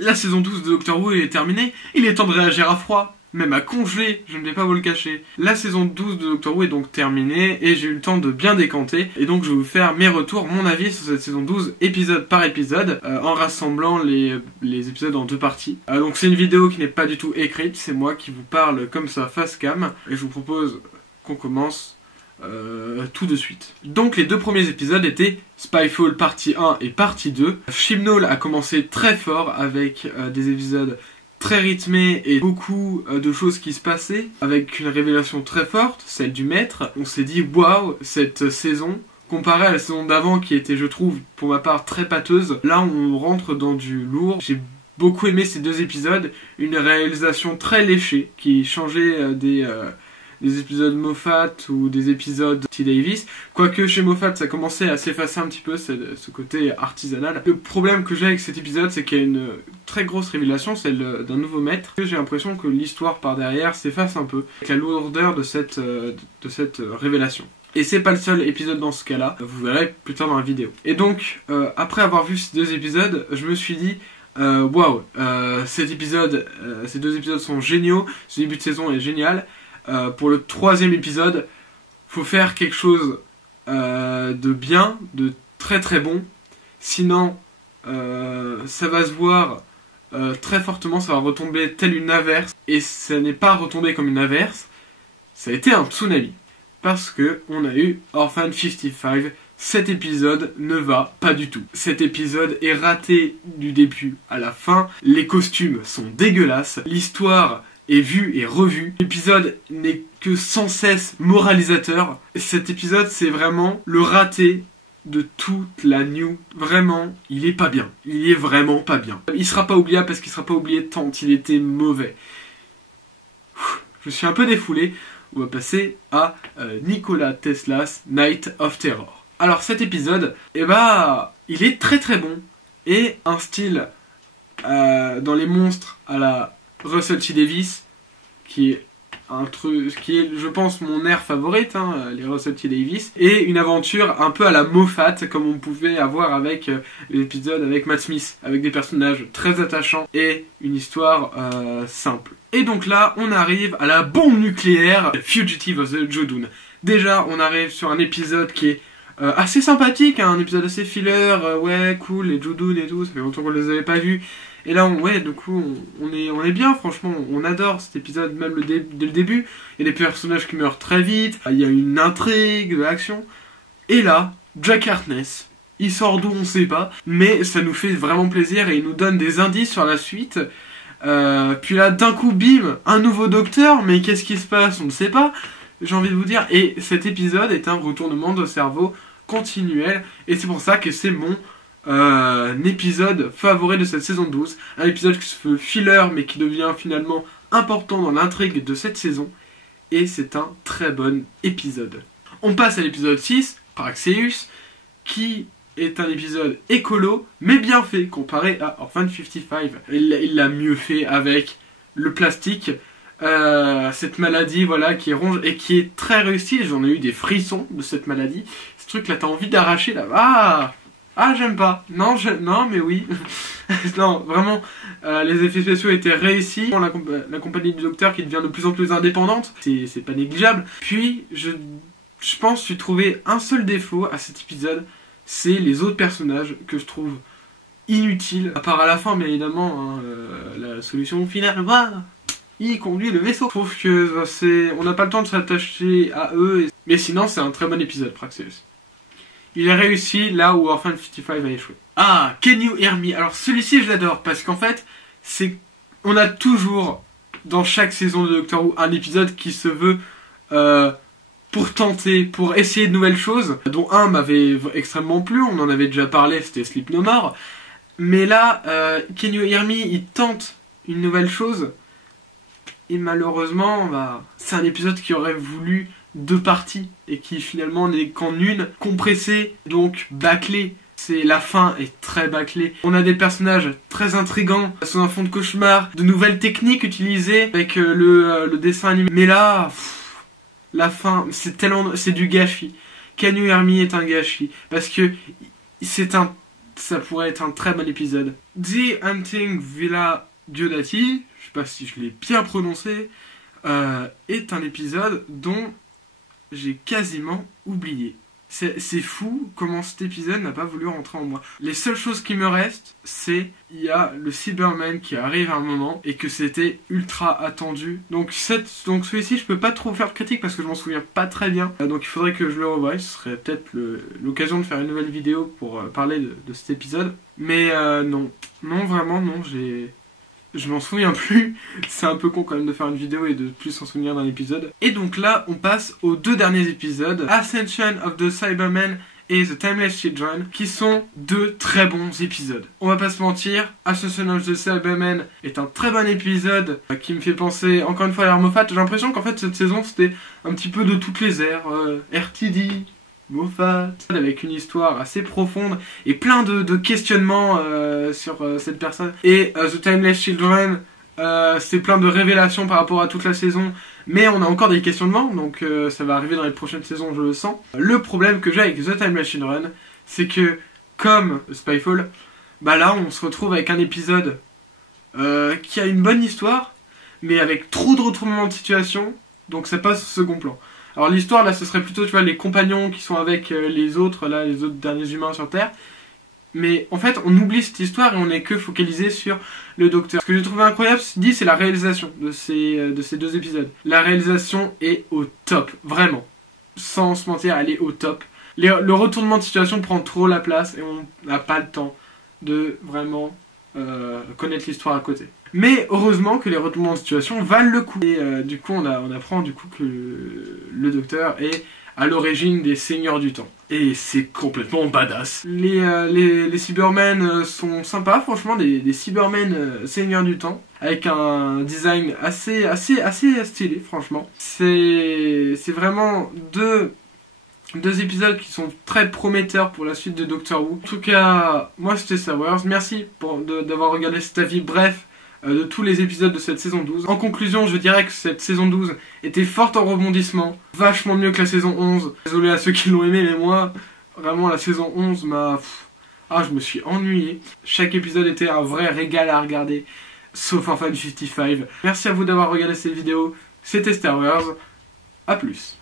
La saison 12 de Doctor Who est terminée, il est temps de réagir à froid, même à congeler, je ne vais pas vous le cacher. La saison 12 de Doctor Who est donc terminée et j'ai eu le temps de bien décanter. Et donc je vais vous faire mes retours, mon avis sur cette saison 12, épisode par épisode, en rassemblant les épisodes en deux parties. Donc c'est une vidéo qui n'est pas du tout écrite, c'est moi qui vous parle comme ça face cam. Et je vous propose qu'on commence tout de suite. Donc les deux premiers épisodes étaient Spyfall partie 1 et partie 2. Chibnall a commencé très fort avec des épisodes très rythmés et beaucoup de choses qui se passaient, avec une révélation très forte, celle du maître. On s'est dit waouh, cette saison, comparée à la saison d'avant qui était, je trouve, pour ma part très pâteuse, là on rentre dans du lourd. J'ai beaucoup aimé ces deux épisodes, une réalisation très léchée qui changeait des épisodes Moffat ou des épisodes T. Davis. Quoique chez Moffat ça commençait à s'effacer un petit peu, ce côté artisanal. Le problème que j'ai avec cet épisode, c'est qu'il y a une très grosse révélation, celle d'un nouveau maître. J'ai l'impression que l'histoire par derrière s'efface un peu, avec la lourdeur de cette révélation. Et c'est pas le seul épisode dans ce cas-là, vous verrez plus tard dans la vidéo. Et donc, après avoir vu ces deux épisodes, je me suis dit waouh, ces deux épisodes sont géniaux, ce début de saison est génial. Pour le troisième épisode, faut faire quelque chose de bien, de très très bon. Sinon, ça va se voir très fortement, ça va retomber telle une averse. Et ça n'est pas retombé comme une averse, ça a été un tsunami. Parce que on a eu Orphan 55, cet épisode ne va pas du tout. Cet épisode est raté du début à la fin, les costumes sont dégueulasses, l'histoire est vu et revu. L'épisode n'est que sans cesse moralisateur. Cet épisode, c'est vraiment le raté de toute la New. Vraiment, il est pas bien. Il est vraiment pas bien. Il sera pas oubliable parce qu'il sera pas oublié tant il était mauvais. Je suis un peu défoulé. On va passer à Nikola Tesla's Night of Terror. Alors cet épisode, il est très très bon. Et un style dans les monstres à la Russell T. Davies, qui est un truc, qui est, je pense, mon ère favorite, les Russell T. Davies, et une aventure un peu à la Moffat, comme on pouvait avoir avec l'épisode avec Matt Smith, avec des personnages très attachants et une histoire simple. Et donc là, on arrive à la bombe nucléaire, Fugitive of the Jodun. Déjà, on arrive sur un épisode qui est assez sympathique, un épisode assez filler, ouais, cool, les Jodun et tout, ça fait longtemps qu'on les avait pas vus. Et là, du coup, on est bien, franchement, on adore cet épisode, même dès le début. Il y a des personnages qui meurent très vite, il y a une intrigue, de l'action. Et là, Jack Harkness, il sort d'où on sait pas, mais ça nous fait vraiment plaisir et il nous donne des indices sur la suite. Puis là, d'un coup, bim, un nouveau docteur, mais qu'est-ce qui se passe, on ne sait pas, j'ai envie de vous dire. Et cet épisode est un retournement de cerveau continuel, et c'est pour ça que c'est mon épisode favori de cette saison 12, un épisode qui se fait filler mais qui devient finalement important dans l'intrigue de cette saison, et c'est un très bon épisode. On passe à l'épisode 6, Praxeus, qui est un épisode écolo mais bien fait comparé à Orphan 55. Il l'a mieux fait avec le plastique, cette maladie qui ronge et qui est très réussie. J'en ai eu des frissons de cette maladie, ce truc là t'as envie d'arracher là. Ah, j'aime pas. Non, mais oui. Non, vraiment, les effets spéciaux étaient réussis. La compagnie du docteur qui devient de plus en plus indépendante, c'est pas négligeable. Puis, je pense j'ai trouvé un seul défaut à cet épisode, c'est les autres personnages que je trouve inutiles. À part à la fin, bien évidemment, la solution finale, il conduit le vaisseau. Je trouve que on n'a pas le temps de s'attacher à eux. Mais sinon, c'est un très bon épisode, Praxeus. Il a réussi là où Orphan 55 a échoué. Ah, Can You Hear Me? Alors celui-ci je l'adore parce qu'en fait, on a toujours dans chaque saison de Doctor Who un épisode qui se veut pour tenter, pour essayer de nouvelles choses, dont un m'avait extrêmement plu, on en avait déjà parlé, c'était Sleep No More. Mais là, Can You Hear Me, il tente une nouvelle chose et malheureusement, c'est un épisode qui aurait voulu deux parties et qui finalement n'est qu'en une, compressée, donc bâclée. La fin est très bâclée. On a des personnages très intrigants sous un fond de cauchemar, de nouvelles techniques utilisées avec le dessin animé. Mais là, la fin, c'est du gâchis. Can You Hear Me est un gâchis parce que c'est ça pourrait être un très bon épisode. The Hunting Villa Diodati, je sais pas si je l'ai bien prononcé, est un épisode dont j'ai quasiment oublié. C'est fou comment cet épisode n'a pas voulu rentrer en moi. Les seules choses qui me restent, c'est il y a le Cyberman qui arrive à un moment et que c'était ultra attendu. Donc celui-ci, je peux pas trop faire de critique parce que je m'en souviens pas très bien. Donc il faudrait que je le revoie. Ce serait peut-être l'occasion de faire une nouvelle vidéo pour parler de cet épisode. Mais non, vraiment non, je m'en souviens plus. C'est un peu con quand même de faire une vidéo et de plus s'en souvenir d'un épisode. Et donc là, on passe aux 2 derniers épisodes, Ascension of the Cybermen et The Timeless Children, qui sont 2 très bons épisodes. On va pas se mentir, Ascension of the Cybermen est un très bon épisode qui me fait penser encore une fois à l'ère Moffat. J'ai l'impression qu'en fait cette saison c'était un petit peu de toutes les ères, RTD, Moffat, avec une histoire assez profonde et plein de questionnements sur cette personne. Et The Timeless Children, c'est plein de révélations par rapport à toute la saison, mais on a encore des questionnements, donc ça va arriver dans les prochaines saisons, je le sens. Le problème que j'ai avec The Timeless Children, c'est que, comme Spyfall, bah là on se retrouve avec un épisode qui a une bonne histoire, mais avec trop de retournements de situation, donc ça passe au second plan. Alors l'histoire là ce serait plutôt tu vois les compagnons qui sont avec les autres derniers humains sur Terre. Mais en fait on oublie cette histoire et on n'est que focalisé sur le docteur. Ce que j'ai trouvé incroyable c'est la réalisation de ces 2 épisodes. La réalisation est au top, vraiment. Sans se mentir, elle est au top. Le retournement de situation prend trop la place et on n'a pas le temps de vraiment connaître l'histoire à côté. Mais heureusement que les retournements de situation valent le coup. Et du coup, on apprend du coup que le docteur est à l'origine des Seigneurs du Temps. Et c'est complètement badass. Les Cybermen sont sympas, franchement, des Cybermen Seigneurs du Temps, avec un design assez stylé, franchement. C'est vraiment deux épisodes qui sont très prometteurs pour la suite de Doctor Who. En tout cas, moi c'était Sawers. Merci d'avoir regardé cet avis bref de tous les épisodes de cette saison 12. En conclusion, je dirais que cette saison 12 était forte en rebondissement, vachement mieux que la saison 11. Désolé à ceux qui l'ont aimé, mais moi, vraiment la saison 11 je me suis ennuyé. Chaque épisode était un vrai régal à regarder, sauf Orphan 55. Merci à vous d'avoir regardé cette vidéo. C'était Star Wars. A plus.